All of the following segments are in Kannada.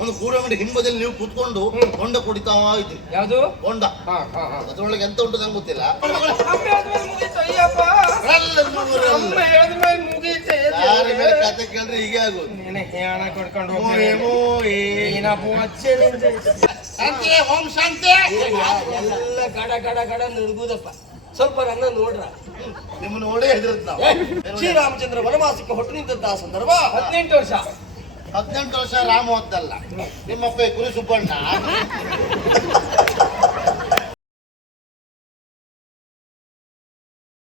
ಒಂದು ಕೂಡಿ ಅಂಗಡಿ ಹಿಂಬದಲ್ಲಿ ನೀವು ಕೂತ್ಕೊಂಡು ಹೊಂಡ ಕುಡಿತಾ ಇದ್ರಿ ಯಾವುದು? ಹೊಂಡ ಹಾ ಹಾ ಹಾ. ಅದ್ರೊಳಗೆ ಎಂತ ಉಂಟು ನಂಗೆ ಗೊತ್ತಿಲ್ಲ. ಯಾರ ಮೇಲೆ ಕತೆ ಕೇಳ್ರಿ ಹೀಗೆ ಆಗೋದು. ಶಾಂತಿ ಓಂ ಶಾಂತಿ ಎಲ್ಲ ಗಡ ನಡುಗುದಪ್ಪ ಸ್ವಲ್ಪ ನನ್ನ ನೋಡ್ರ. ನಿಮ್ಮ ನೋಡೇ ಹೆದರುತ್ತ ಶ್ರೀರಾಮಚಂದ್ರ ವನವಾಸಕ್ಕೆ ಹೊಟ್ಟು ನಿಂತಹ ಸಂದರ್ಭ? ಹದಿನೆಂಟು ವರ್ಷ. ಹದಿನೆಂಟು ವರ್ಷ ರಾಮ ಹೊತ್ತಲ್ಲ ನಿಮ್ಮಪ್ಪ ಗುರು ಸುಬ್ಬಣ್ಣ.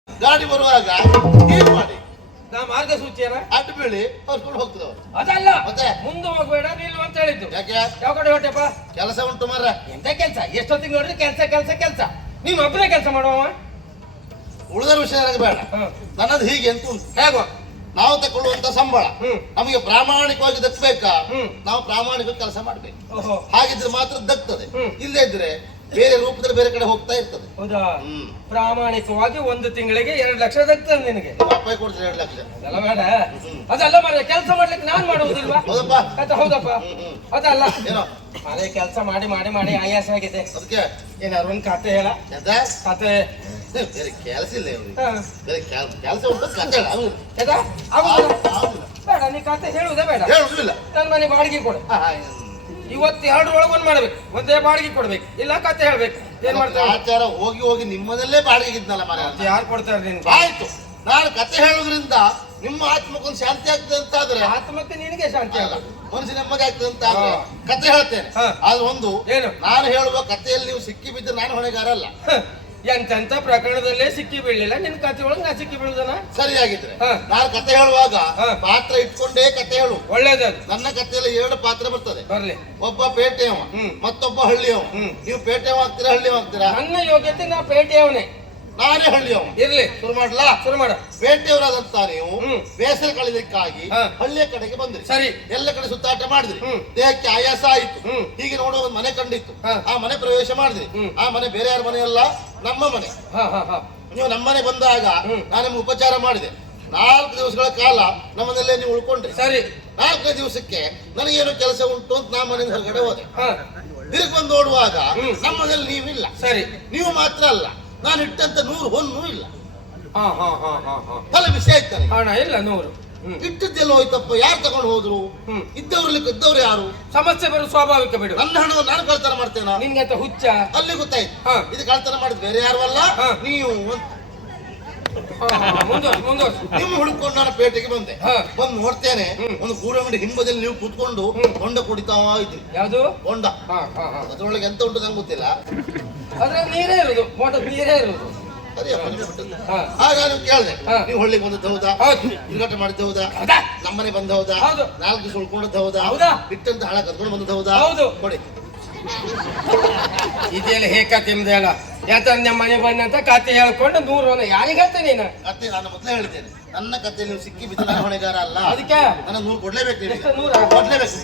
ಗಾಡಿ ಬರುವಾಗ ಮಾಡಿ. ನಾ ಮಾರ್ಗಸೂಚಿಯನ? ಅಡ್ಡ ಬೀಳಿ ಹೊರ್ಕೊಂಡು ಹೋಗ್ತದೆ ಅದಲ್ಲ ಮತ್ತೆ? ಮುಂದೆ ಹೋಗ್ಬೇಡ ನಿಲ್ಲು ಅಂತ ಹೇಳಿದ್ದು. ಯಾಕೆ? ಯಾವ ಕಡೆ ಹೊಟ್ಟೆಪ್ಪ? ಕೆಲಸ ಉಂಟು ಮರ್ರ. ಎಂತ ಕೆಲಸ? ಎಷ್ಟೊತ್ತಿಗೆ ನೋಡಿದ್ರೆ ಕೆಲ್ಸ ಕೆಲಸ ಕೆಲಸ. ನೀವ್ ಒಬ್ಬನೇ ಕೆಲಸ ಮಾಡುವ ಉಳಿದ ವಿಷಯ ಬೇಡ. ನನ್ನದು ಹೀಗೆ ಅಂತ ಉಂಟು? ಹೇಗೋ? ನಾವು ತಗೊಳ್ಳುವಂತ ಸಂಬಳ. ನಮಗೆ ಪ್ರಾಮಾಣಿಕವಾಗಿ ದಕ್ಕಬೇಕಾ. ನಾವು ಪ್ರಾಮಾಣಿಕವಾಗಿ ಕೆಲಸ ಮಾಡ್ಬೇಕು. ಹಾಗಿದ್ರೆ ಮಾತ್ರ ದಕ್ತದೆ. ಇಲ್ಲದೇ ಇದ್ರೆ ಬೇರೆ ರೂಪದಲ್ಲಿ ಬೇರೆ ಕಡೆ ಹೋಗ್ತಾ ಇರ್ತದೆ. ಹೌದಾ? ಪ್ರಾಮಾಣಿಕವಾಗಿ ಒಂದು ತಿಂಗಳಿಗೆ ಎರಡು ಲಕ್ಷ ದಕ್ತದೆ ನಿನಗೆ. ಅಪ್ಪಾಯಿ ಅಪ್ಪ ಕೊಡ್ತಾರೆ ಎರಡು ಲಕ್ಷ. ಅದೆಲ್ಲ ಬೇಡ. ಅದಲ್ಲ ಮಾರಾಯ ಕೆಲಸ ಮಾಡ್ಲಿಕ್ಕೆ ನಾನ್ ಮಾಡುವುದಿಲ್ವಾ? ಹೌದಪ್ಪ. ಆಯ್ತಾ ಹೌದಪ್ಪ. ಅದಲ್ಲ. ಏನೋ? ಅದೇ ಕೆಲಸ ಮಾಡಿ ಮಾಡಿ ಮಾಡಿ ಆಯಾಸ ಆಗಿದೆ. ಅದಕ್ಕೆ? ಏನಾದ್ರು ಒಂದು ಕತೆ ಹೇಳ. ಕತೆ. ಬೇರೆ ಕೆಲಸ ಇಲ್ಲ ಇವ್ರಿಗೆ. ಬೇರೆ ಕೆಲಸ ಉಂಟು ಕತೆ ಹೇಳ ಅವ್ನು. ಆಯ್ತಾ ಆಗುದಿಲ್ಲ? ಆಗುದಿಲ್ಲ. ಬೇಡ ನೀ ಕತೆ ಹೇಳುವುದೇ ಬೇಡ. ಹೇಳುದಿಲ್ಲ ನನ್ನ ಮನೆ ಬಾಡಿಗೆ ಕೊಡು. ಇವತ್ತು ಎರಡು ಒಳಗೆ ಒಂದ್ ಮಾಡ್ಬೇಕು. ಒಂದೇ ಬಾಡಿಗೆ ಕೊಡ್ಬೇಕು. ಇಲ್ಲ ಕತೆ ಹೇಳ್ಬೇಕು. ಏನ್ ಮಾಡ್ತಾರೆ ಆಚಾರ ಹೋಗಿ ಹೋಗಿ ನಿಮ್ಮದಲ್ಲೇ ಬಾಡಿಗೆ ಇದ್ನಲ್ಲ ಮನೆ ಅಂತ. ಯಾರು ಕೊಡ್ತಾರೆ ನಿನ್ಗೆ ಆಯ್ತು. ನಾನು ಕತೆ ಹೇಳೋದ್ರಿಂದ ನಿಮ್ಮ ಆತ್ಮಕ್ಕೊಂದು ಶಾಂತಿ ಆಗ್ತದೆ ಅಂತ ಆದ್ರೆ ಆತ್ಮಕ್ಕೆ ನಿನಗೆ ಶಾಂತಿ ಅಲ್ಲ, ಮನಸ್ಸು ನೆಮ್ಮದಿ ಆಗ್ತದೆ ಅಂತ ಆದ್ರೆ ಕತೆ ಹೇಳ್ತೇನೆ. ಅದು ಒಂದು ಏನು? ನಾನು ಹೇಳುವ ಕಥೆಯಲ್ಲಿ ನೀವು ಸಿಕ್ಕಿ ಬಿದ್ದು ನಾನು ಹೊಣೆಗಾರ ಅಲ್ಲ ಹ, ಎಂತೆಂತ ಪ್ರಕರಣದಲ್ಲೇ ಸಿಕ್ಕಿ ಬೀಳಲಿಲ್ಲ ನಿನ್ ಕತೆ ಒಳಗೆ ನಾ ಸಿಕ್ಕಿ ಬೀಳುದನ ಸರಿಯಾಗಿದ್ರೆ ಹಾ. ನಾನು ಕತೆ ಹೇಳುವಾಗ ಹಾ. ಪಾತ್ರ ಇಟ್ಕೊಂಡೇ ಕತೆ ಹೇಳು ಒಳ್ಳೇದದು ನನ್ನ ಕಥೆಯಲ್ಲಿ ಎರಡು ಪಾತ್ರ ಬರ್ತದೆ ಬರ್ಲಿ ಒಬ್ಬ ಪೇಟೆಯವ ಹ್ಮ್. ಮತ್ತೊಬ್ಬ ಹಳ್ಳಿಯವ ಹ್ಮ್. ನೀವು ಪೇಟೆಯವ ಆಗ್ತೀರಾ ಹಳ್ಳಿಯವ ಆಗ್ತೀರಾ ನನ್ನ ಯೋಗ್ಯತೆ ನಾ ಪೇಟೆಯವನೇ ನಾನೇ ಹಳ್ಳಿಯವ ಇರ್ಲಿ ಶುರು ಮಾಡ್ಲಾ ಶುರು ಮಾಡ ಪೇಟೆಯವರಾದಂತ ನೀವು ಹ್ಮ್. ಬೇಸರ ಕಳೆದಕ್ಕಾಗಿ ಹಾ. ಹಳ್ಳಿಯ ಕಡೆಗೆ ಬಂದ್ರಿ ಸರಿ ಎಲ್ಲ ಕಡೆ ಸುತ್ತಾಟ ಮಾಡಿದ್ರಿ ಹ್ಮ್. ದೇಹಕ್ಕೆ ಆಯಾಸ ಆಯಿತು ಹ್ಮ್. ಹೀಗೆ ನೋಡುವ ಒಂದು ಮನೆ ಕಂಡಿತ್ತು ಹಾ. ಆ ಮನೆ ಪ್ರವೇಶ ಮಾಡಿದ್ರಿ ಹ್ಮ್. ಆ ಮನೆ ಬೇರೆ ಯಾರ ಮನೆ ಅಲ್ಲ ನಮ್ಮ ಮನೆ. ಹಾ ಹಾ ಹಾ. ನೀವು ನಮ್ಮನೆ ಬಂದಾಗ ಹ್ಮ್. ನಾನು ನಿಮ್ಗೆ ಉಪಚಾರ ಮಾಡಿದೆ. ನಾಲ್ಕು ದಿವಸಗಳ ಕಾಲ ನಮ್ಮನೆಲ್ಲೇ ನೀವು ಉಳ್ಕೊಂಡ್ರಿ. ಸರಿ. ನಾಲ್ಕನೇ ದಿವಸಕ್ಕೆ ನನಗೇನು ಕೆಲಸ ಉಂಟು ಅಂತ ನಾ ಮನೆಯಿಂದ ಹೊರಗಡೆ ಹೋದೆ. ಹಾ. ತಿರುಗಿ ಬಂದು ನೋಡುವಾಗ ನಮ್ಮ ಮನೆಯಲ್ಲಿ ನೀವಿಲ್ಲ. ಸರಿ. ನೀವು ಮಾತ್ರ ಅಲ್ಲ ನಾನು ಇಟ್ಟಂತ ನೂರು ಹೊನ್ನು ಇಲ್ಲ. ಹಾ ಹಾ ಹಾ ಹಾ ಹಾ. ತಲೆ ಬಿಸಿ ಇಲ್ಲ ನೂರು. ಇಟ್ಟದ್ದೆಲ್ಲ ಹೋಯ್ತಪ್ಪ. ಯಾರು ತಗೊಂಡು ಹೋದ್ರು? ಹ್ಮ್. ಇದ್ದವ್ರಲ್ಲಿ ಇದ್ದವ್ರು ಯಾರು? ಸಮಸ್ಯೆ ಬರೋ ಸ್ವಾಭಾವಿಕ ಬಿಡು. ನನ್ನ ಹಣವನ್ನು ನಾನು ಕಳ್ತನ ಮಾಡ್ತೇನೆ? ನಿನ್ಗೆ ಅಂತ ಹುಚ್ಚ. ಅಲ್ಲಿ ಗೊತ್ತಾಯ್ತು. ಇದು ಕಳ್ತನ ಮಾಡಿದ್ ಬೇರೆ ಯಾರು ಅಲ್ಲ. ನೀವು ನಿಮ್ಮ ಹುಡುಕೊಂಡು ನಾನು ಪೇಟೆಗೆ ಬಂದೆ. ಬಂದು ನೋಡ್ತೇನೆ. ಒಂದು ಒಂದು ಮಂಡಿ ಹಿಂಬದಲ್ಲಿ ನೀವು ಕೂತ್ಕೊಂಡು ಹೊಂಡ ಕುಡಿತಾ ಇದ್ರಿ ಯಾವುದು? ಹೊಂಡ ಅದ್ರೊಳಗೆ ಎಂತ ಉಂಟು ನಂಗೆ ಗೊತ್ತಿಲ್ಲ. ಅದ್ರಾಗ ನೀರೇ ಇರೋದು. ಮೋಟರ್ ನೀರೇ ಇರುದು. ಹಾ. ಆಗ ನೀವು ಕೇಳಿದೆ ಹಾ. ನೀವು ಹಳ್ಳಿಗೆ ಬಂದದ್ದು ಹೌದಾ. ತಿರುಗಾಟ ಮಾಡಿದ್ದು ಹೌದಾ? ನಮ್ಮನೆ ಬಂದ ಹೌದಾ. ನಾಲ್ಕು ದಿವಸ ಉಳ್ಕೊಂಡದ್ದು ಹೌದಾ? ಹೌದಾ? ಇಟ್ಟಂತ ಹಣ ಕದ್ಕೊಂಡು ಬಂದದ್ದು ಹೌದಾ? ಹೌದು. ಕೊಡಿ. ಇದೆಲ್ಲ ಹೇಕತ್ತೆ ನಿಮ್ದೆಲ್ಲ ಯಾಕಂದ್ರೆ ನಮ್ಮ ಮನೆ ಬಂದಂತ ಕತೆ ಹೇಳ್ಕೊಂಡು ನೂರು ಯಾರಿಗೆ ಹೇಳ್ತೇನೆ ನೀನು? ಕತೆ ನಾನು ಮೊದಲೇ ಹೇಳಿದ್ದೇನೆ. ನನ್ನ ಕತೆ ನೀವು ಸಿಕ್ಕಿ ಬಿದ್ದು ನಾನು ಹೊಣೆಗಾರ ಅಲ್ಲ. ಅದಕ್ಕೆ? ನನ್ನ ನೂರು ಕೊಡ್ಲೇಬೇಕು ನೀವು ನೂರ? ಕೊಡ್ಲೇಬೇಕು.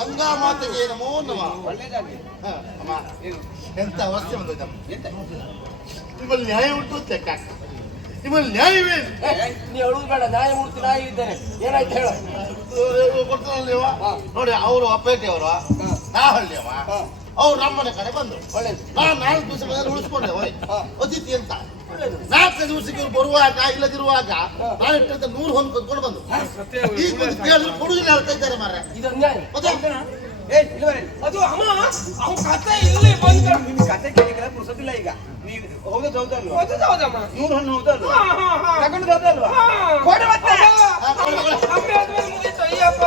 ಗಂಗಾ ಮಾತೆಗೆ ನಮೋ ನಮ. ಅಮ್ಮ ಎಂತ ಅವಸ್ಥೆ ಬಂದೋಯ್ತಮ್ಮ ನಿಮ್ಮಲ್ಲಿ ನ್ಯಾಯ ಉಂಟು ಅಂತ ಲೆಕ್ಕ ನಿಮ್ಮಲ್ಲಿ ನ್ಯಾಯವೇ ನೀ ಹೇಳುದು ಬೇಡ ನ್ಯಾಯಮೂರ್ತಿ ನಾಯಿ ಇದ್ದೇನೆ. ಏನಾಯ್ತು ಹೇಳ. ಕೊಡ್ತಾರಲ್ವ ನೋಡಿ ಅವರು ಅಪೇಟೆಯವರು. ನಾ ಹಳ್ಳಿಯವ ಅವ್ರು ನಮ್ಮನೆ ಕಡೆ ಬಂದ್ರು. ಒಳ್ಳೇದು. ನಾನು ನಾಲ್ಕು ದಿವಸ ಉಳಿಸ್ಕೊಂಡೆ ಹೋಯ್. ಅತಿಥಿ ಅಂತ. ನಾಲ್ಕು ದಿವಸಕ್ಕೆ ಇವ್ರು ಬರುವಾಗ ಇಲ್ಲದಿರುವಾಗ ನಾನು ಇಟ್ಟಂತ ನೂರು ಹೊಂದ್ ಕದ್ಕೊಂಡು ಬಂದು ಈಗ ಬಂದು ಕೇಳಿದ್ರು ಕೊಡುದಿಲ್ಲ ಅಂತ ಇದ್ದಾರೆ ಮಾರ್ರೆ ಅದು ಅಮ್ಮ ಅವ್ನ ಕತೆ ಇಲ್ಲಿ ಬಂದ ನಿಮ್ ಕತೆ ಕೇಳಿದ್ರೆ ಪುರ್ಸೋದಿಲ್ಲ ಈಗ ನೀವು ಹೌದಾ ಹೌದಲ್ವಾ ಹೌದಮ್ಮ ನೂರು ಹಣ್ಣು ಹೌದಲ್ವಾ ತಗೊಂಡು ಹೌದಲ್ವಾ ಕೊಡು ಮತ್ತೆ. ಅಮ್ಮ ಹೇಳಿದ್ಮೇಲೆ ಮುಗೀತು ಅಯ್ಯಪ್ಪ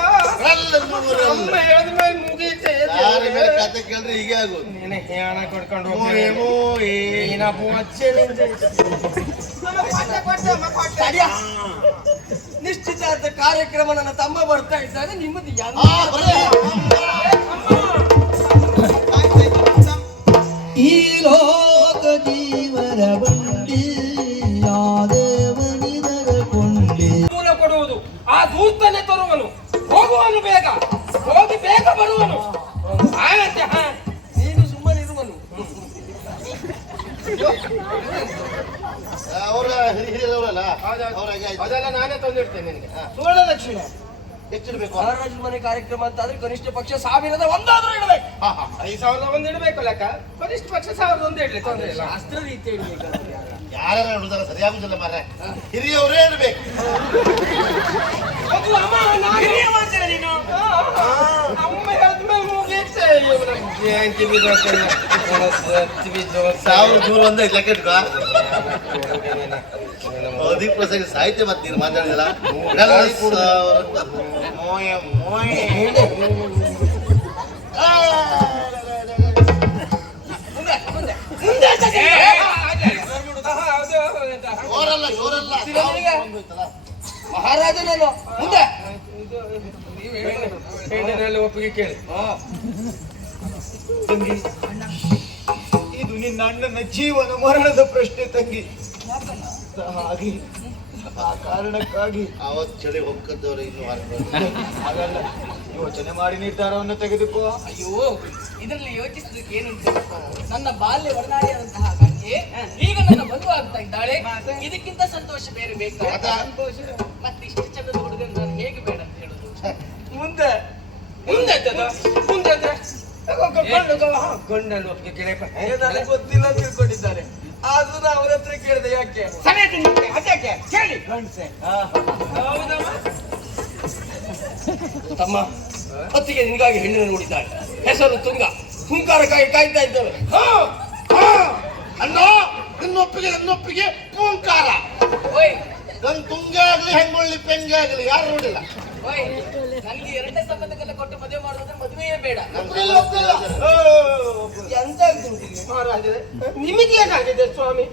ಯಾರ ಮೇಲೆ ಕತೆ ಕೇಳ್ರಿ ಹೀಗೆ ಆಗೋದು. ನಿಶ್ಚಿತಾರ್ಥ ಕಾರ್ಯಕ್ರಮ ನನ್ನ ತಮ್ಮ ಬರ್ತಾ ಇದ್ದಾರೆ ನಿಮ್ಮದು. ಈ ಲೋಕ ಜೀವನ ಬಂಡಿ ಯಾದೇವನಿದರ ಕೊಂಡಿ. ಮೂಲ ಕೊಡುವುದು ಆ ದೂತನೆ ತರುವನು. ಹೋಗುವನು ಬೇಗ. ಹೋಗಿ ಬೇಗ ಬರುವನು. ಆಗತ್ತೆ ಹಾ. ನೀನು ಸುಮ್ಮನೆ ಇರುವನು. ಅವರ ಹಿರಿಯರವರಲ್ಲ ಅದೆಲ್ಲ ನಾನೇ ತಂದಿಡ್ತೇನೆ ನಿನಗೆ. ಸುವರ್ಣ ಲಕ್ಷ್ಮಿ ಹೆಚ್ಚಿರ್ಬೇಕು. ಮಹಾರಾಜ ಮನೆ ಕಾರ್ಯಕ್ರಮ ಅಂತ ಆದ್ರೆ ಕನಿಷ್ಠ ಪಕ್ಷ ಸಾವಿರದ ಒಂದಾದ್ರೂ ಇಡಬೇಕು. ಐದು ಸಾವಿರದ ಒಂದು ಇಡಬೇಕು ಲೆಕ್ಕ. ಕನಿಷ್ಠ ಪಕ್ಷ ಸಾವಿರದ ಒಂದು ಇಡ್ಲಿ ತೊಂದ್ರೆ ಇಲ್ಲ. ಶಾಸ್ತ್ರ ರೀತಿ ಇಡ್ಬೇಕು ಯಾರ. ಹೇಳುದಲ್ಲ ಸರಿಯಾಗುದಿಲ್ಲ ಮಾರ್ರೆ. ಹಿರಿಯವರೇ ಇರ್ಬೇಕು ಅದು ಅಮ್ಮ ನಾನು ಹಿರಿಯ ಸಾವಿರ ದೂರ ಒಂದೇ ಲೆಕ್ಕ ಇಟ್ಕೋ ಅಧಿಕ ಪ್ರಸಾದ್ ಸಾಹಿತ್ಯ ಮತ್ತೆ ನೀನು ಮಾತಾಡಿದಿಲ್ಲ ಮಹಾರಾಜ ನಾನು ಹೇಳಿ. ಒಪ್ಪಿಗೆ ಕೇಳಿ. ತಂಗಿ ಇದು ನಿನ್ನ ಅಣ್ಣನ ಜೀವನ ಮರಣದ ಪ್ರಶ್ನೆ ತಂಗಿ. ಹಾಗೆ. ಆ ಕಾರಣಕ್ಕಾಗಿ ಅವತ್ತು ಚಳಿ ಹೊಕ್ಕದ್ದವ್ರು ಇನ್ನು ಹಾಗಲ್ಲ. ಯೋಚನೆ ಮಾಡಿ ನಿರ್ಧಾರವನ್ನು ತೆಗೆದುಕೋ. ಅಯ್ಯೋ ಇದರಲ್ಲಿ ಯೋಚಿಸಿದಕ್ಕೆ ಏನುಂಟು? ನನ್ನ ಬಾಲ್ಯ ವರ್ಣಾಡಿಯಾದಂತಹ ಹಾಗೆ ಈಗ ನನ್ನ ಬಂಧು ಆಗ್ತಾ ಇದ್ದಾಳೆ. ಇದಕ್ಕಿಂತ ಸಂತೋಷ ಬೇರೆ ಬೇಕಾ? ಅದ- ಗಂಡು ಒಪ್ಪಿಗೆ ನನಗೆ ಗೊತ್ತಿಲ್ಲ ಅಂತ ತಿಳ್ಕೊಂಡಿದ್ದಾರೆ. ಆದ್ರೂ ನಾ ಅವ್ರ ಹತ್ರ ಕೇಳಿದೆ. ಯಾಕೆ? ಅದಕ್ಕೆ ಕೇಳಿ. ಗಂಡ್ಸೆ. ಹೌದಮ್ಮ. ತಮ್ಮ ಹೊತ್ತಿಗೆ ನಿನಗಾಗಿ ಹೆಣ್ಣಿನ ನೋಡಿದ್ದಾರೆ ಹೆಸರು ತುಂಗ. ಹುಂಕಾರಕ್ಕಾಗಿ ಕಾಯ್ತಾ ಇದ್ದೇವೆ. ಹಾ, ಹಾ. ಅಣ್ಣ ನಿನ್ನೊಪ್ಪಿಗೆ ನನ್ನೊಪ್ಪಿಗೆ ಪೂಂಕಾರ ಓಯ್. ನನ್ ತುಂಗ ಆಗ್ಲಿ ಹೆಂಗೊಳ್ಳಿ ಪೆಂಗೆ ಆಗ್ಲಿ ಯಾರು ನೋಡಿಲ್ಲ. ಓಯ್. ನನಗೆ ಎರಡನೇ ಸಂಬಂಧಕ್ಕೆಲ್ಲ ಕೊಟ್ಟು ಮದುವೆ ಮಾಡೋದ್ರೆ ಮದುವೆಯೇ ಬೇಡ ಒಪ್ಪಿಲ್ಲ, ಒಪ್ಪಿಲ್ಲ. ಎಂತ ಆಗ್ತುಂಟು ಇಲ್ಲಿ? ಮಹಾರಾಜರೇ ನಿಮಗೆ ಏನಾಗಿದೆ ಸ್ವಾಮಿ?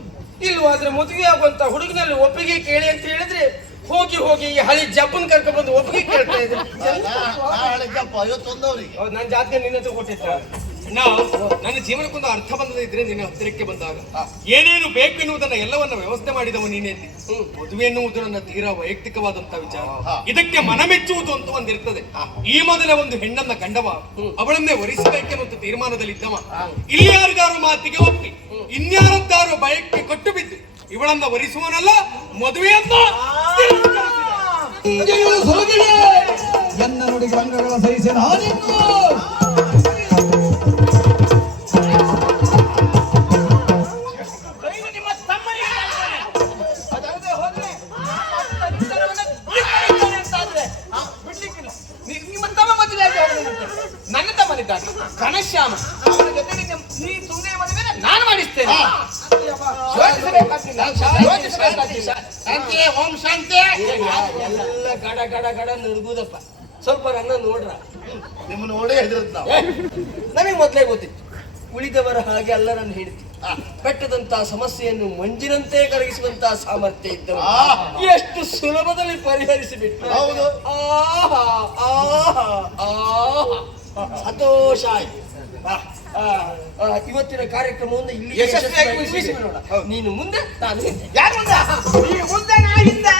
ಇಲ್ವಾದ್ರೆ ಮದುವೆ ಆಗುವಂತ ಹುಡುಗನಲ್ಲಿ ಒಪ್ಪಿಗೆ ಕೇಳಿ ಅಂತ ಹೇಳಿದ್ರೆ ಹೋಗಿ ಹೋಗಿ ಈ ಹಳಿ ಜಪ್ಪನ್ ಕರ್ಕೊಂಡ್ ಬಂದು ಒಪ್ಪಿಗೆ ಕೇಳ್ತಾ ಇದ್ರೆ. ನಾ- ನಾಳೆ ಜಪ್ಪ ಐವತ್ತೊಂದವ್ರಿಗೆ. ಹೌದು ನನ್ನ ಜಾತಿಗೆ ನಿನ್ನ ಕೊಟ್ಟಿದ್ದ ನನ್ನ ಜೀವನಕ್ಕೊಂದು ಅರ್ಥ ಬಂದದ ಇದ್ರೆ ನಿನ್ನ ಹತ್ತಿರಕ್ಕೆ ಬಂದಾಗ. ಏನೇನು ಬೇಕು ಎನ್ನುವುದನ್ನ ಎಲ್ಲವನ್ನ ವ್ಯವಸ್ಥೆ ಮಾಡಿದವ ನೀನೇ ಮದುವೆ ಎನ್ನುವುದು ನನ್ನ ತೀರಾ ವೈಯಕ್ತಿಕವಾದಂತ ವಿಚಾರ. ಇದಕ್ಕೆ ಮನಮೆಚ್ಚುವುದು ಅಂತ ಒಂದಿರ್ತದೆ. ಈ ಮೊದಲೇ ಒಂದು ಹೆಣ್ಣನ್ನ ಕಂಡವ. ಅವಳನ್ನೇ ಒರಿಸಬೇಕೆನ್ನುವಂತ ತೀರ್ಮಾನದಲ್ಲಿದ್ದವ. ಇಲ್ಲಿಯಾರಿಗಾರು ಮಾತಿಗೆ ಒಪ್ಪಿ. ಇನ್ಯಾರದ್ದಾರು ಬಯಕ್ಕೆ ಕೊಟ್ಟು ಬಿದ್ದು ಇವಳನ್ನ ವರಿಸುವನಲ್ಲ ಮದುವೆಯನ್ನ ನನ್ನ ನುಡಿಗೆ ಅಂಗಗಳ ಸಹಿಸಿ ಘನಶ್ಯಾಮ ಅವನ ಜೊತೆಗೆ ನೀ ನಾನು ಮಾಡಿಸ್ತೇನೆ. ಯೋಚಿಸಬೇಕಾಗ್ತಿಲ್ಲ. ಯೋಚಿಸಬೇಕಾಗ್ತಿಲ್ಲ. ಶಾಂತಿ ಓಂ ಶಾಂತಿ ಎಲ್ಲ ಗಡ ಗಡ ಗಡ ನಡುಗುದಪ್ಪ. ಸ್ವಲ್ಪ ನನ್ನ ನೋಡ್ರ. ನಿಮ್ಮ ನೋಡೇ ಹೆದರುತ್ತ ನಾವು. ನನಗೆ ಮೊದಲೇ ಗೊತ್ತಿತ್ತು. ಉಳಿದವರ ಹಾಗೆ ಅಲ್ಲ ನನ್ನ ಹೇಳ್ತಿ ಬೆಟ್ಟದಂತಹ ಸಮಸ್ಯೆಯನ್ನು ಮಂಜಿನಂತೆ ಕರಗಿಸುವಂತಹ ಸಾಮರ್ಥ್ಯ ಇದ್ದವ ಎಷ್ಟು ಸುಲಭದಲ್ಲಿ ಪರಿಹರಿಸಿಬಿಟ್ಟು ಹೌದು. ಆಹಾ ಆಹಾ ಆಹಾ. ಸಂತೋಷ ಆಯ್ತು. ಇವತ್ತಿನ ಕಾರ್ಯಕ್ರಮವನ್ನು ಇಲ್ಲಿ ಯಶಸ್ವಿಯಾಗಿ ಮುಗಿಸಿ. ನೀನು ಮುಂದೆ ನಾನು ಹಿಂದೆ. ಯಾರು ಮುಂದೆ? ನೀವು ಮುಂದೆ ನಾ ಹಿಂದೆ.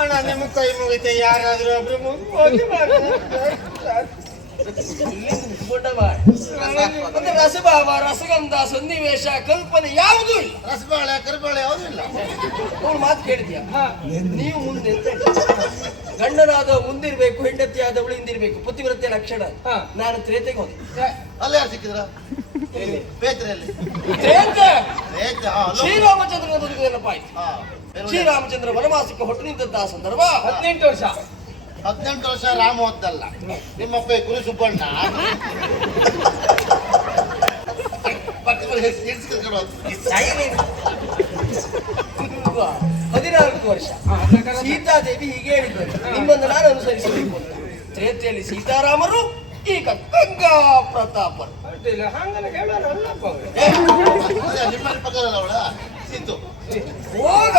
ಅಣ್ಣ ನಿಮ್ಮ ಕೈ ಮುಗಿತೆ. ಯಾರಾದ್ರೂ ಒಬ್ರು ಹೋಗಿ ಒಂದು ರಸಭಾವ ರಸಗಂಧ ಸನ್ನಿವೇಶ ಕಲ್ಪನೆ ಯಾವುದು ಇಲ್ಲ. ರಸಬಾಳೆ ಕರಿಬಾಳೆ ಯಾವುದೂ ಇಲ್ಲ. ಅವಳು ಮಾತು ಕೇಳಿದ್ಯಾ ನೀವು ಮುಂದೆ. ಗಂಡನಾದ ಮುಂದಿರ್ಬೇಕು ಹೆಂಡತಿ ಆದವಳು ಹಿಂದಿರ್ಬೇಕು ಪತಿವ್ರತೆಯ ಲಕ್ಷಣ. ನಾನು ತ್ರೇತೆಗೆ ಹೋದೆ. ಅಲ್ಲಿ ಯಾರು ಸಿಕ್ಕಿದ್ರ? ಶ್ರೀರಾಮಚಂದ್ರ. ಶ್ರೀರಾಮಚಂದ್ರನ ಬದುಕು ನೆನಪಾಯ್ತು ಶ್ರೀರಾಮಚಂದ್ರ ವನವಾಸಕ್ಕೆ ಹೊಟ್ಟು ನಿಂತಹ ಸಂದರ್ಭ ಹದಿನೆಂಟು ವರ್ಷ. ಹದಿನೆಂಟು ವರ್ಷ ರಾಮ ಹೊತ್ತಲ್ಲ ನಿಮ್ಮಪ್ಪ ಗುರು ಸುಬ್ಬಣ್ಣ. ಹದಿನಾಲ್ಕು ವರ್ಷ. ಸೀತಾದೇವಿ ಹೀಗೆ ಹೇಳಿದ್ರು. ನಿಮ್ಮನ್ನು ನಾನು ಅನುಸರಿಸಬೇಕು. ತ್ರೇತೆಯಲ್ಲಿ ಸೀತಾರಾಮರು ಈಗ ಗಂಗಾ ಪ್ರತಾಪರು. ಪಕ್ಕದಲ್ಲ ಅವಳ? ಸೀತು. ಹೋಗ.